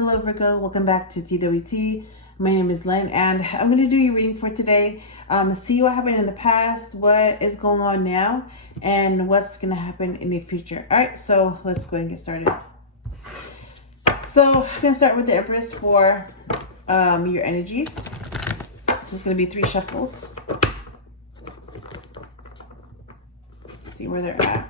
Hello Virgo, welcome back to TWT. My name is Len and I'm going to do your reading for today. See what happened in the past, what is going on now, and what's going to happen in the future. Alright, so let's go ahead and get started. So I'm going to start with the Empress for your energies. So it's going to be 3 shuffles. See where they're at.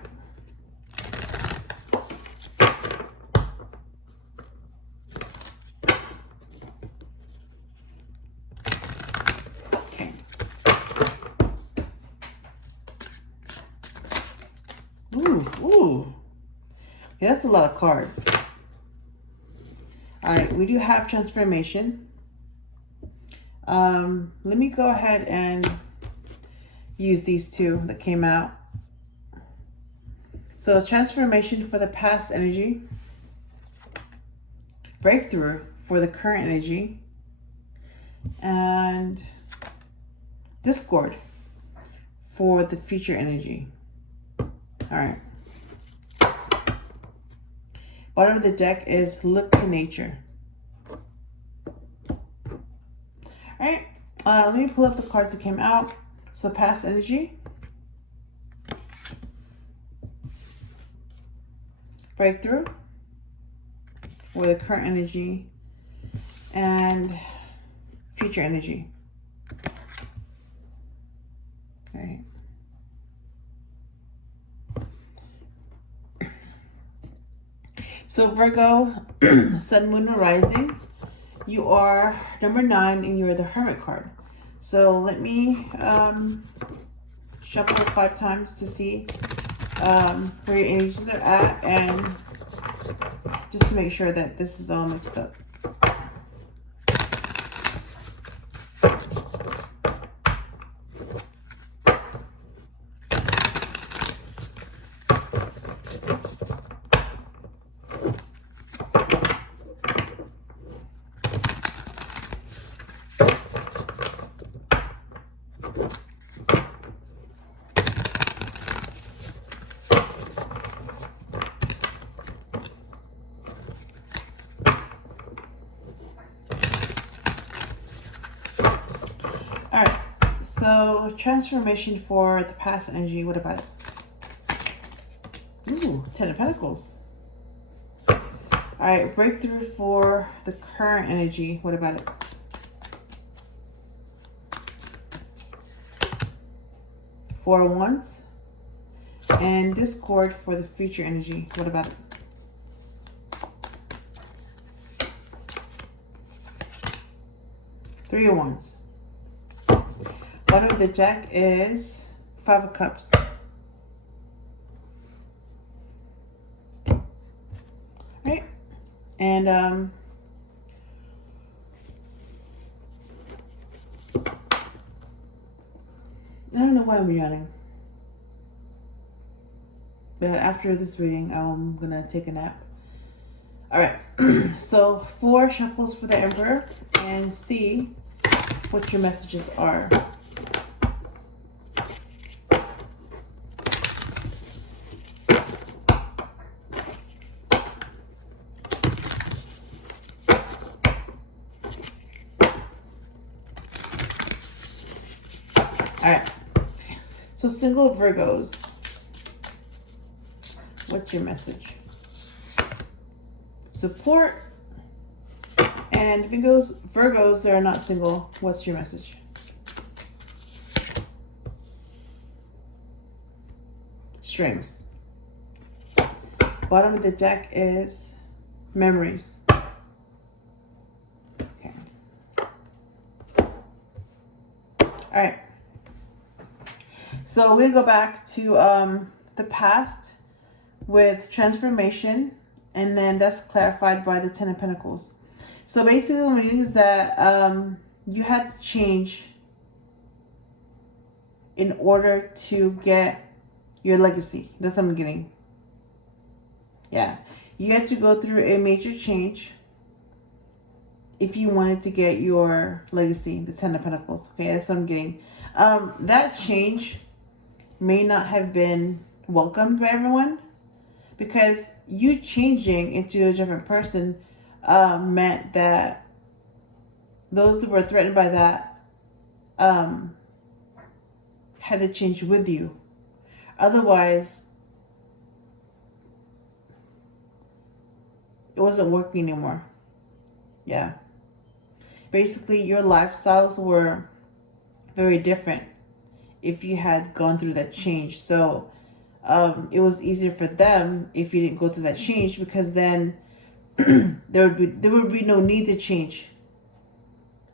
Ooh. Yeah, that's a lot of cards. All right, we do have transformation. Let me go ahead and use these two that came out. So transformation for the past energy. Breakthrough for the current energy. And discord for the future energy. All right. Bottom of the deck is look to nature. All right. Let me pull up the cards that came out. So past energy. Breakthrough for the current energy. And future energy. All right. So Virgo, Sun, Moon, and Rising, you are number 9 and you're the Hermit card. So let me shuffle 5 times to see where your energies are at, and just to make sure that this is all mixed up. Alright, so transformation for the past energy, what about it? Ooh, 10 of Pentacles. Alright, breakthrough for the current energy, what about it? Four of Wands. And discord for the future energy, what about it? Three of Wands. Bottom of the deck is 5 of Cups. Right? And I don't know why I'm yawning. But after this reading, I'm gonna take a nap. Alright, so 4 shuffles for the Emperor, and see what your messages are. Alright, so single Virgos, what's your message? Support. And Virgos that are not single, what's your message? Strings. Bottom of the deck is memories. Okay. Alright. So we're going to go back to the past with transformation, and then that's clarified by the 10 of Pentacles. So basically what it means is that you had to change in order to get your legacy. That's what I'm getting. Yeah. You had to go through a major change if you wanted to get your legacy, the 10 of Pentacles. Okay, that's what I'm getting. That change may not have been welcomed by everyone, because you changing into a different person meant that those that were threatened by that had to change with you. Otherwise, it wasn't working anymore. Yeah. Basically, your lifestyles were very different if you had gone through that change. So it was easier for them if you didn't go through that change, because then there would be no need to change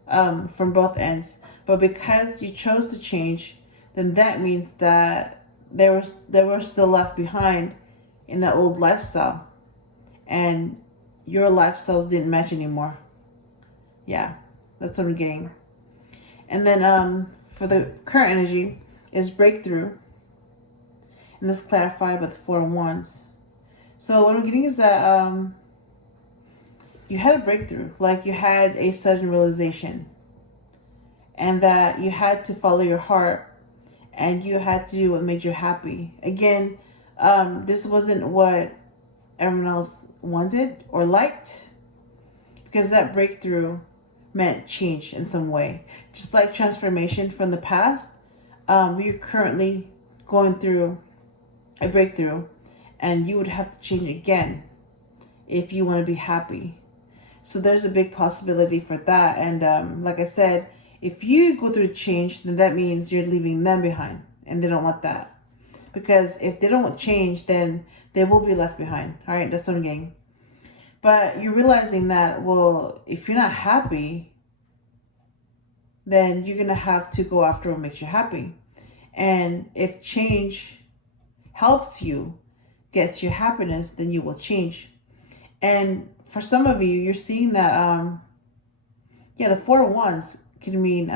from both ends. But because you chose to change, then that means that they were still left behind in that old lifestyle, and your lifestyles didn't match anymore. Yeah, that's what I'm getting. And then for the current energy is breakthrough, and this is clarified by the Four of Wands. So what I'm getting is that you had a breakthrough, like you had a sudden realization, and that you had to follow your heart, and you had to do what made you happy. Again, this wasn't what everyone else wanted or liked, because that breakthrough meant change in some way. Just like transformation from the past, you're currently going through a breakthrough, and you would have to change again if you want to be happy. So there's a big possibility for that. And like I said, if you go through change, then that means you're leaving them behind, and they don't want that. Because if they don't change, then they will be left behind. All right, that's what I'm getting. But you're realizing that, well, if you're not happy, then you're going to have to go after what makes you happy. And if change helps you get to your happiness, then you will change. And for some of you, you're seeing that, the Four of Wands can mean,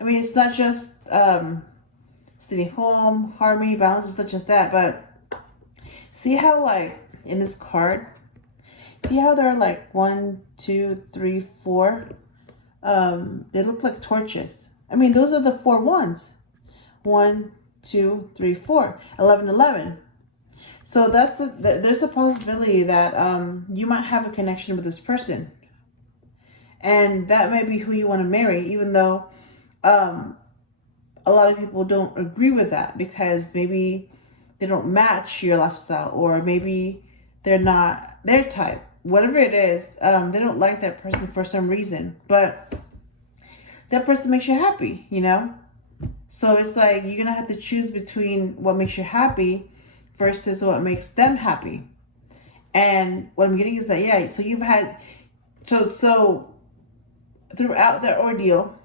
it's not just staying home, harmony, balance, it's not just that. But see how, like, in this card, see how there are like 1, 2, 3, 4? They look like torches. Those are the Four Wands. 1, 2, 3, 4. 11, 11. So there's a possibility that you might have a connection with this person, and that may be who you want to marry, even though a lot of people don't agree with that, because maybe they don't match your lifestyle, or maybe they're not their type. Whatever it is, they don't like that person for some reason, but that person makes you happy, So it's like you're going to have to choose between what makes you happy versus what makes them happy. And what I'm getting is that, so you've had, so throughout that ordeal,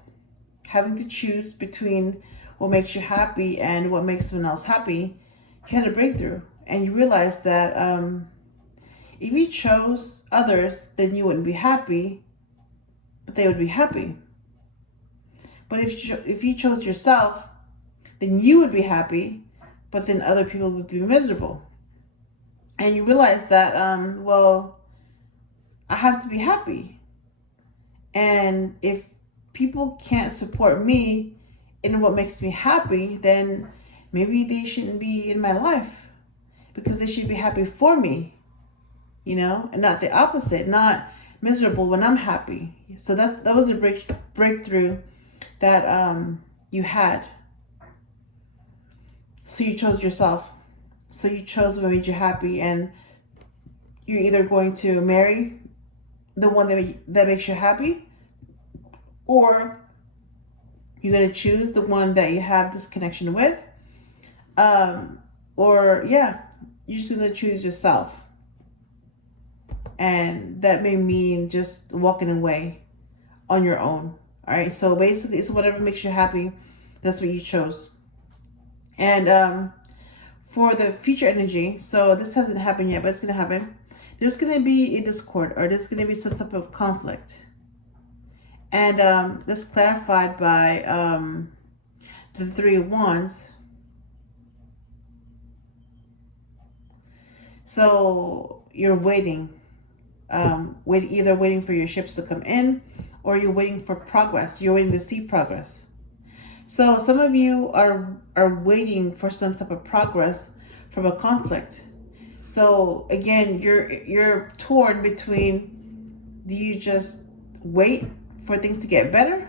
having to choose between what makes you happy and what makes someone else happy, you had a breakthrough, and you realized that if you chose others, then you wouldn't be happy, but they would be happy. But if you chose yourself, then you would be happy, but then other people would be miserable. And you realize that, I have to be happy. And if people can't support me in what makes me happy, then maybe they shouldn't be in my life, because they should be happy for me, and not the opposite, not miserable when I'm happy. So that was a breakthrough that you had. So you chose yourself. So you chose what made you happy, and you're either going to marry the one that makes you happy, or you're going to choose the one that you have this connection with, you're just going to choose yourself. And that may mean just walking away on your own. All right, so basically it's whatever makes you happy, that's what you chose. And for the future energy, so this hasn't happened yet, but it's going to happen. There's going to be a discord, or there's going to be some type of conflict. And this clarified by the Three of Wands. So you're waiting, either waiting for your ships to come in, or you're waiting for progress. You're waiting to see progress. So some of you are waiting for some type of progress from a conflict. So again, you're torn between do you just wait for things to get better?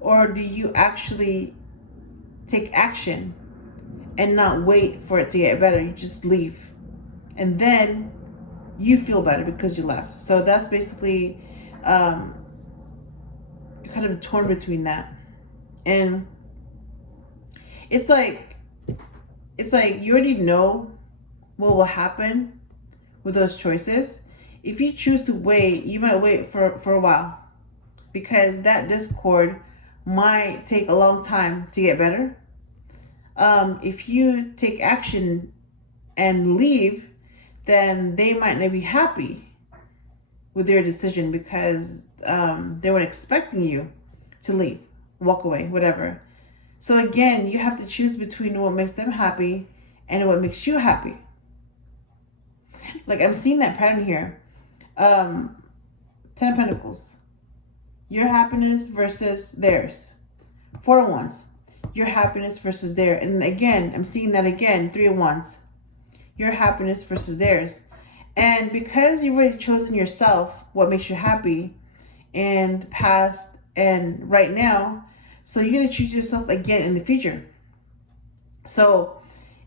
Or do you actually take action and not wait for it to get better? You just leave. And then you feel better because you left. So that's basically kind of torn between that. And it's like you already know what will happen with those choices. If you choose to wait, you might wait for a while, because that discord might take a long time to get better. If you take action and leave, then they might not be happy with their decision, because they weren't expecting you to leave, walk away, whatever. So again, you have to choose between what makes them happy and what makes you happy. Like, I'm seeing that pattern here. 10 of Pentacles. Your happiness versus theirs. 4 of Wands. Your happiness versus theirs. And again, I'm seeing that again. 3 of Wands. Your happiness versus theirs. And because you've already chosen yourself, what makes you happy in the past and right now, so you're going to choose yourself again in the future. So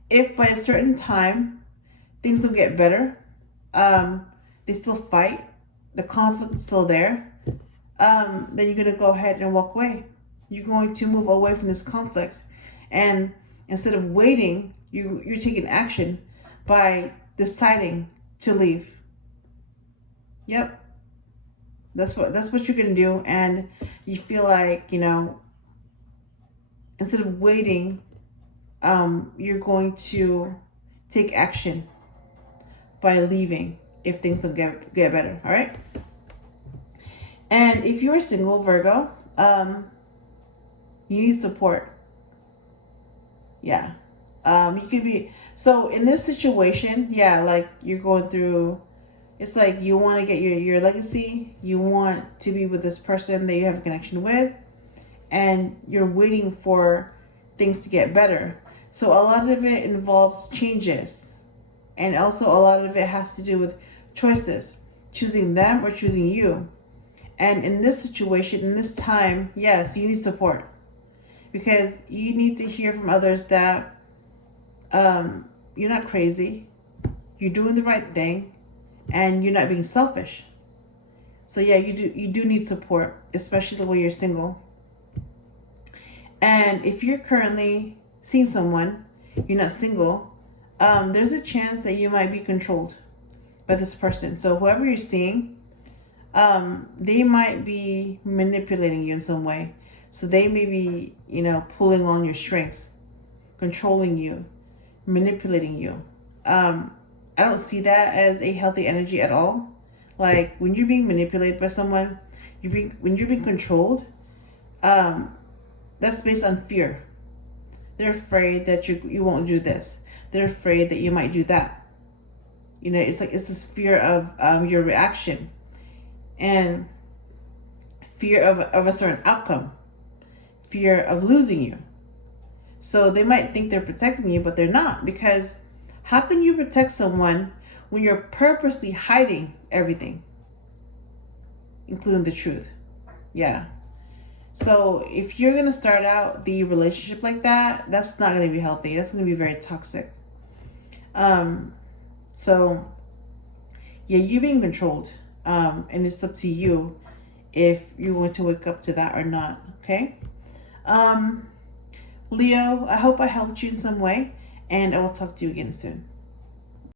if by a certain time things don't get better, they still fight, the conflict is still there, then you're going to go ahead and walk away. You're going to move away from this conflict. And instead of waiting, you're taking action by deciding to leave. Yep. That's what you're going to do. And you feel like, instead of waiting, you're going to take action by leaving if things don't get better. All right. And if you're single, Virgo, you need support. Yeah. You could be, so in this situation, yeah, like you're going through, it's like you want to get your legacy. You want to be with this person that you have a connection with, and you're waiting for things to get better. So a lot of it involves changes. And also a lot of it has to do with choices, choosing them or choosing you. And in this situation, in this time, yes, you need support, because you need to hear from others that you're not crazy, you're doing the right thing, and you're not being selfish. So yeah, you do need support, especially when you're single. And if you're currently seeing someone, you're not single, there's a chance that you might be controlled by this person. So whoever you're seeing, they might be manipulating you in some way. So they may be, pulling on your strings, controlling you, manipulating you. I don't see that as a healthy energy at all. Like, when you're being manipulated by someone, when you're being controlled, that's based on fear. They're afraid that you won't do this. They're afraid that you might do that. It's this fear of your reaction, and fear of a certain outcome, fear of losing you. So they might think they're protecting you, but they're not, because how can you protect someone when you're purposely hiding everything, including the truth? Yeah. So if you're going to start out the relationship like that, that's not going to be healthy. That's going to be very toxic. So yeah, you're being controlled. And it's up to you if you want to wake up to that or not. Okay. Leo, I hope I helped you in some way, and I will talk to you again soon.